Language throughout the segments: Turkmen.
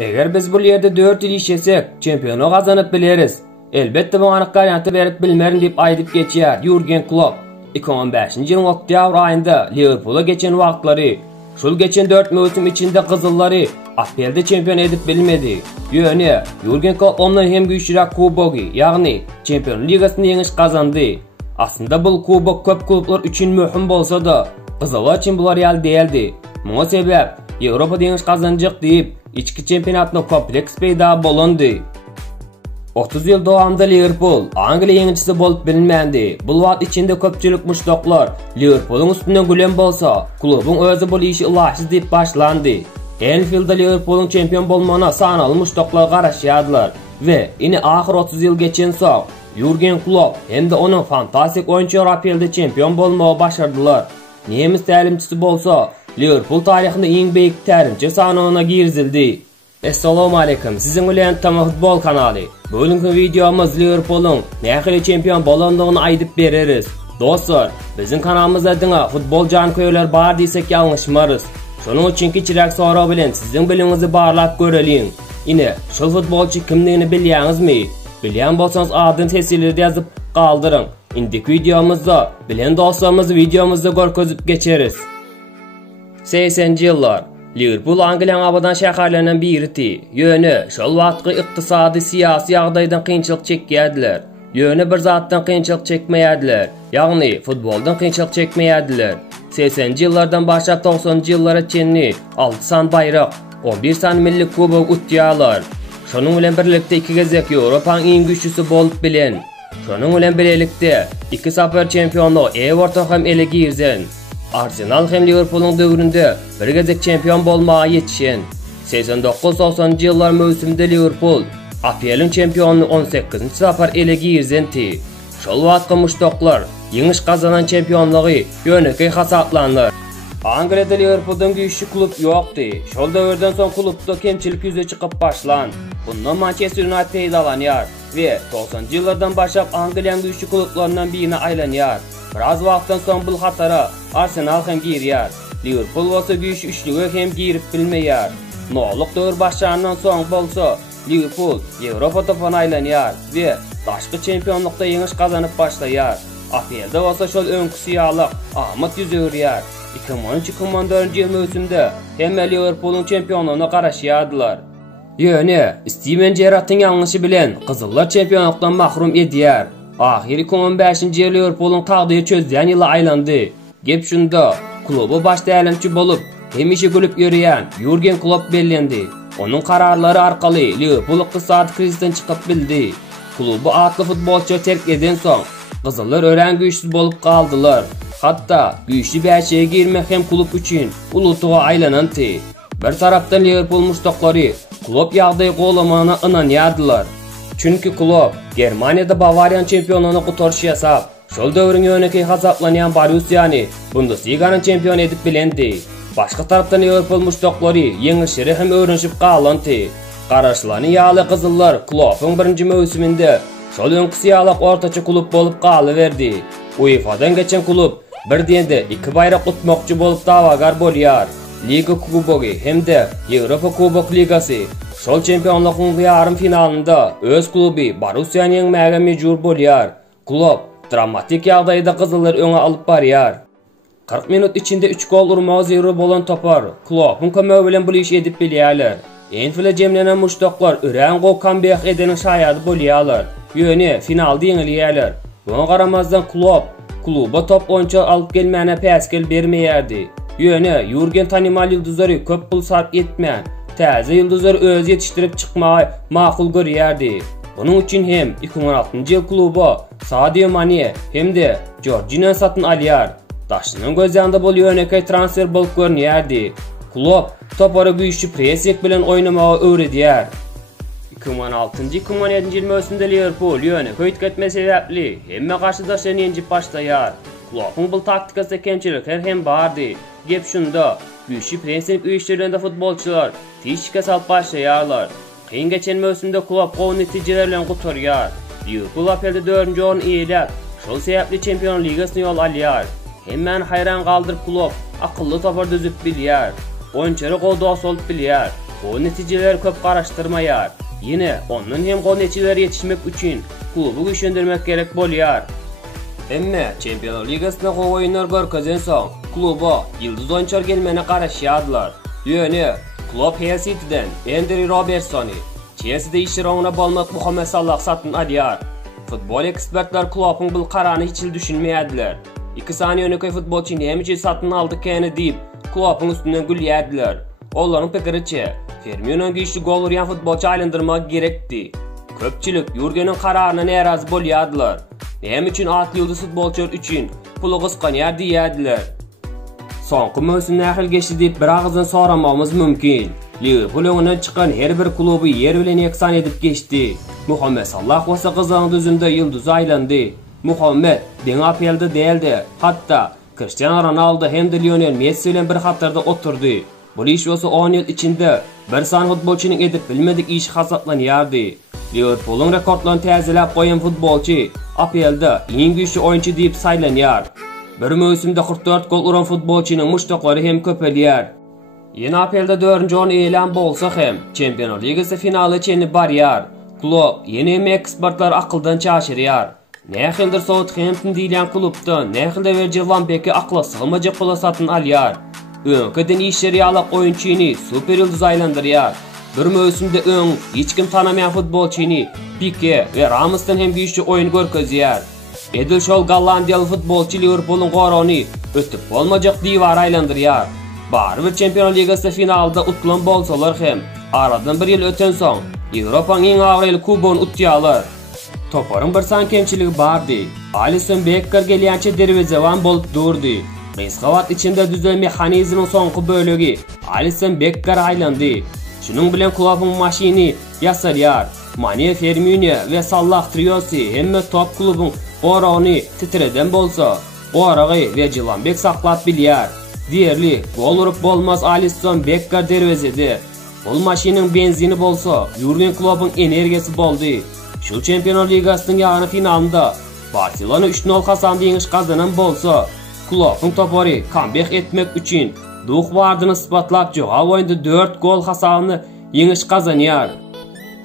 Eger biz bu ýerde 4 ýyl işesek, çempionu gazanyp bileriz. Elbetde bu anyk garantı berip bilmerin diýip aýdyp geçýär Jürgen Klopp. 2015-nji ýylyň oktyabr aýynda Liverpool'a geçen wagtlary, şol geçen 4 mövsüm içinde Kızıllary APL'de çempion edip bilmedi. Ýöne Jürgen Klopp ondan hem güýçlirak kubogy, ýagny Çempionlar Ligasyny ýeňiş gazandy. Aslında bu kubok köp klublar üçin möhüm bolsa da, Kızıllar üçin bular ýaly däldi. Muňa sebäp Ýewropa ýeňiş gazanjak diýip içki çempionatna kompleks peýda bolandy. 30 ýyl dowamında Liverpool Angliýa ýeňçisi bolup bilinmändi. Bu wagt içinde köpçülik muşdoklar Liverpool'un üstünden gülen bolsa, klubyň özü bu işi ilaçsız diýip başlandy. Anfield'da Liverpool'un çempion bolmagyna sanaly muşdoklar garaşýardylar we ine ahir 30 ýyl geçen soň Jürgen Klopp hem de onun fantastik oyunçular APL'de çempion bolmagy başardylar. Nemis tälimçisi bolsa Liverpool tarihinde iň beýik tärimçi sanagyna girizildi. Assalamu alaykum. Sizin bilen Tamam Futbol kanaly. Bugünkü videomuz Liverpool'un nähili çempion bolandygyny aýdyp bereriz. Dostlar, bizim kanalymyzda diňe futbol janköýler bar diýsek ýalňyşmarys. Şonuň üçin kiçirak soraw bilen sizin bilimiňizi barlap göreliň. Ine, şol futbolçy kimligini bilýäňizmi? Bilýän bolsaňyz adyny tesirlerde ýazyp galdyryň. Indiki videomuzda bilen dostlarymyz videomuzda görkezip geçeriz. 80-nji ýyllar Liverpool Angliýanyň abadan şäherlerinden biridi. Ýöne şol wagtky ykdysady syýasy ýagdaýdan kynçylyk çekýärdiler. Ýöne bir zatdan kynçylyk çekmeýärdiler. Ýagny futboldan kynçylyk çekmeýärdiler. 80-nji ýyllardan başlap 90-njy ýyllara çenli 6 san baýrak, 11 san milli kubok utýarlar. Şonuň bilen birlikde 2 gezek Ýewropanyň iň güýçlüsi bolup bilen. Şonuň bilen birlikde 2 sapar çempionluk Everton hem ele girzen. Arsenal hem Liverpool'un döwründe bir gezek çempion bolmagy ýetişen. 89-90-njy ýyllar mövsüminde Liverpool APL'in çempionluğu 18-nji sapar ele girzendi. Şol wagtky muşdoklar ýeňiş gazanan çempionlugy ýöneki hasaplanýar. Angliýada Liverpool'dan güýçli klub ýokdy. Şol döwürden soň klubda kemçilik ýüze çykyp başlan. Bundan Manchester United peýdalanýar we 90-njy ýyllardan başlap Angliýanyň güýçli klublaryndan birine aýlanýar. Biraz wagtdan soň bu hatara Arsenal hem girýär. Liverpool bolsa güýç üçlüge hem girip bilmeýär. Noluk döwür başlanandan soň bolsa Liverpool Ýewropa topuny aýlanýar we daşky çempionlukda ýeňiş gazanyp başlaýar. APL'de bolsa şol öňkü ýalyk amat ýüzürýär. 2013-2014 ýyl mövsümde hemme Liverpool'un çempionlugyna garaşýardylar. Ýöne Steven Gerrard'ın ýalňyşy bilen Kızıllar çempionlukdan mahrum edýär. Ahiri 2015-nji ýyl Liverpool'un tagdyry çözýän ýyla aýlandy. Gep şunda, klubu baş tälimçi bolup, hemişe gülüp ýörýän Jürgen Klopp bellendi. Onun kararlary arkaly Liverpool ykdysady krizden çykyp bildi. Klubu atly futbolçy terk eden soň, Kızıllar ören güýçsiz bolup kaldylar. Hatta güýçli bäşeге girmek hem klub üçin ulutuga aýlanandy. Bir tarapdan Liverpool muşdoklary Klopp ýagdaý golamagyna ynanýardylar. Çünkü Klopp Germaniýada Bavariýanyň çempionlugyny gutarşy ýasap, şol döwrüň ýöneki hasaplanýan Borussiýany Bundesliganyň çempion edip bilendi. Başga tarapdan Liverpool muşdoklary ýeňişleri hem öwrenşip galandy. Garaşlaryny ýaly Kızıllar Kloppyň birinji mövsüminde şol öňkü ýalyk ortaça klub bolup galyberdi. UEFA'dan geçen klub birden-de 2 baýrak utmakçy bolup dawagar bolýar. Liga kubogy hem de Ýewropa kubok ligasy. Şol çempionlugyň ýarym finalynda öz kluby Borussiýany ýeňmäge mejbur bolýar. Klopp dramatik ýagdaýda Kızıllar öňe alyp barýar. 40 minut içinde 3 gol urmagy zerre bolan topar. Kloppyň kömegi bilen bu işi edip bilýärler. Enfile jemlenen muşdoklar ören gol comeback edeniň şaýady bolýarlar. Ýöne finalda ýeňilýärler. Buna garamazdan Klopp kluba top oyuncu alıp gelmäne päskel bermeýärdi. Ýöne Jürgen tanymal ýulduzdary köp pul sarf etmän, täze ýulduzdar öz ýetişdirip çykmagy makul görýärdi. Bunun üçin hem 2016-njy ýyl kluba Sadio Mane hem de Jorginho satyn alýar. Daşynyň göz ýanynda bol ýöneki transfer bolup görnýärdi. Klopp topary güýçli pressing bilen oynamagy öwredýär. 2016-2017 ýyl mövsümde Liverpool ýöne höýtgetme sebäpli hemme garşydaşlaryny ýenjip başlaýar. Kloppyň bu taktikasynda kemçilikler hem bardy. Gep şunda, güýçli pressing öýüşlerinde futbolçylar tişke salyp başlaýarlar. Kyn geçen mövsümde Klopp gowy netijeler bilen gutarýar. Liverpool APL'de 4-nji orun eýlep, şol sebäpli Çempionlar Ligasyny ýol alýar. Hemmeni hayran galdyryp Klopp akylly topar düzüp bilýär. Oyunçary golda bolup bilýär. Bu neticeler köp garaşdyrmaýar. Yine ondan hem gol neticelere yetişmek üçün klubu güýçlendirmek gerek bolýar. Emme Çempionlar Ligasyna gowy oýunlar görkezen soň kluba ýyldız oýunçar gelmeni garaşýardylar. Ýöne klub Hull City'den Andrew Robertsony, Chelsea'de işi roňuna bolmak Muhammed Salah satyn alýar. Futbol ekspertler klubun bu kararını hiç düşünmeýärdiler. 2 sany öňeki futbolçy näme satyn aldykany diýip klubun üstünden gülýärdiler. Olaryň pikiriçe, Firmino'nun güýçli gol urýan futbolçy aýlandyrmak gerekdi. Köpçilik Jürgen'in kararına närazy bolýardylar. Näme üçin atly ýulduz futbolçylar üçin pulu gyskanýar diýärdiler. Soňky mösüm nähil geçdi diýip bir agzdan soramamyz mümkin. Liverpool öňünden çykan her bir kluby ýer bilen ýeksan edip geçdi. Muhammed Salah wasa gyzyň düzünde ýulduz aýlandy. Muhammed deň apelde däldi. Hatda Cristiano Ronaldo hem de Lionel Messi bilen bir hatarda oturdy. Bu iş olsa 10 ýyl içinde bir san futbolçynyň edip bilmedik iş hasaplanýardy. Liverpool'un rekordlaryny täzelep goýan futbolçy apelde iň güýçli oýunçy diýip saýlanýar. Bir mösümde 44 gol uran futbolçynyň muşdaklary hem köpelýär. Ýene apelde 4-nji orun elan bolsa hem Çempionlar Ligasy finaly çeni barýar. Klub ýene ekspertler akyldan çaşyrýar. Nähildir Southampton diýilen klubdan nähilde Virgil van Beck'i akla sığmajak pula satyn alýar. Öňkeden işleri ýalyk oýunçyny super ýulduz aýlandyrýar. Bir mösümde hiç kim tanamayan futbolçyny Pique ve Ramos'tan hem güýçli oýun görkezýär. Edil şol Gollandiýaly futbolçy Liverpool'un gorony ötüp bolmajak diýwar aýlandyrýar. Baribir Çempionlar Ligasy finalda utlan bolsalar hem aradan bir ýyl öten soň Ýewropanyň iň agry kubogyny utýarlar. Toparın bir san kemçiligi bardy. Alisson Becker gelýänçe derwezewan bolup durdy. Mesgavat içinde düzel mehanizmin soňky bölegi Alisson Becker aýlandy. Şunun bilen klubun maşini ýasarýar. Mane, Firmino we Salah triosi hemme top klubun gorany titreden bolsa, goragy we Jilanbek saklap bilýär. Diýerli gol urup bolmaz Alisson Becker derwezede. Bol maşiniň benzini bolsa, Jürgen klubun energiýasi boldy. Şu Çempionlar Ligasynyň ýagny finalynda Barcelona 3-0 hasandy ýeňiş gazanan bolsa, klubun topary comeback etmek üçin duh bardyny ispatlap joga oýunda 4 gol hasabyny ýeňiş gazanýar.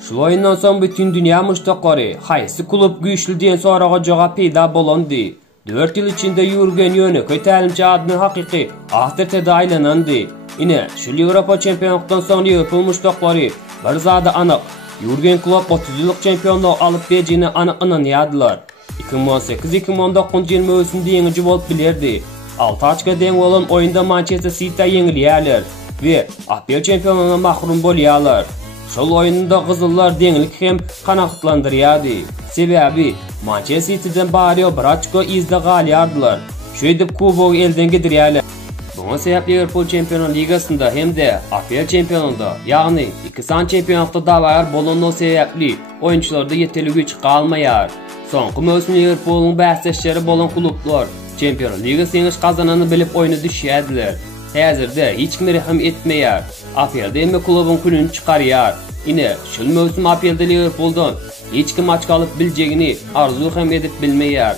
Şu oýundan soň bütün dünýä muştaklary haýsy klub güýçli diýen soraga jogap peýda bolandy. 4 ýyl içinde Jürgen ýöneköý tälimçi adyny hakyky ahirde aýlanandy. Ine şu Ýewropa çempionlukdan soň Liverpool muştaklary bir zady anyk Jürgen Klopp 30 ýyllyk çempionluk alyp berjini anynýardylar. 2018-2019 ýyl mösümde ýeňici bolup bilerdi. 6 açka deň bolan oýunda Manchester City ýeňilýärler we APL çempionlugyna mahrum bolýarlar. Şol oýunda gyzyllar deňlik hem kanatlandyrýardy. Sebäbi Manchester City'den bari bir açko izle galýardylar. Şu edip kubogy elden gidirýärler. Buňa sebäp Liverpool Çempionlar Ligasynda hem de APL çempionluğunda, ýagny 2 san çempionlukda dawaýar bolan o sebäpli oýunçylarda ýeteli güýç galmaýar. Soňky mösüm Liverpool'un bäsleşleri bolan klublar Çempionlar Ligasy ýeňiş gazanany bilip oýuna düşýärdiler. Häzirde hiç kim rahim etmeýär. APL'de emme klubun külünü çykarýar. Ine şol mösüm APL'de Liverpool'dan hiç kim maç galyp biljegini arzu hem edip bilmeýär.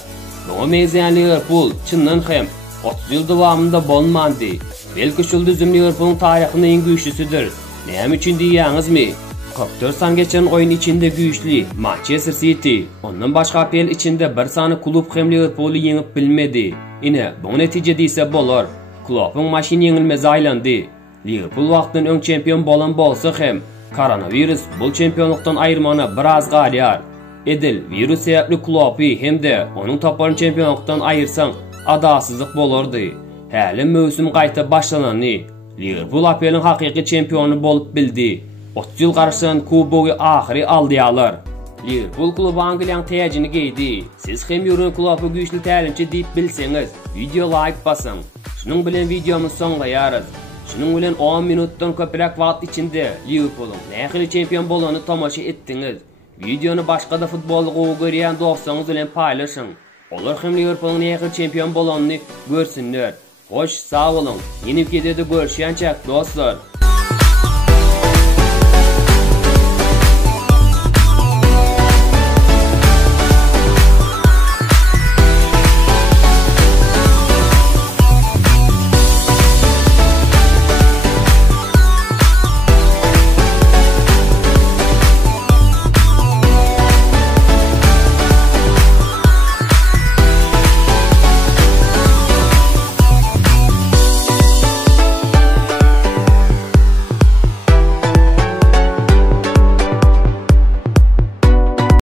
Buňa meýzän Liverpool çyndan hem 30 ýyl dowamında bolmandy. Belki şol düzüm Liverpool'un taryhynyň iň güýçlüsidir. Näme üçin diýýäňizmi? 44 san geçen oyun içinde güýçli Manchester City, ondan başga APL içinde bir sany klub hem Liverpool'u ýeňip bilmedi. Ine bu netijede ise bolar. Klubun maşin ýeňilmez aýlandy. Liverpool wagtyň öň çempion bolan bolsa hem koronavirus bu çempionlukdan aýyrmany biraz galýar. Edil virus sebäpli kluby hem de onuň toparyny çempionlukdan aýyrsaň adalsızlyk bolardy. Häli mösüm gaýta başlanany. Liverpool APL'in hakyky çempionu bolup bildi. 30 ýyl garaşan kubogy ahyry aldýarlar. Liverpool klubu Angliýanyň täjini geydi. Siz hem ýürgen kluby güýçli tälimçi diýip bilseňiz, video like basyň. Şunun bilen videomuny soňlaýarys. Şunun bilen 10 minutdan köpürek wagt içinde Liverpool'un nähili çempion bolany tamaşa etdiňiz. Videonu başga da futbol görýän dostlaryňyz bilen paýlaşyň. Olar hem Liverpool'un nähili çempion bolanyny görsünler. Hoş, sağ olun. Yeni videoda görüşýänçek dostlar.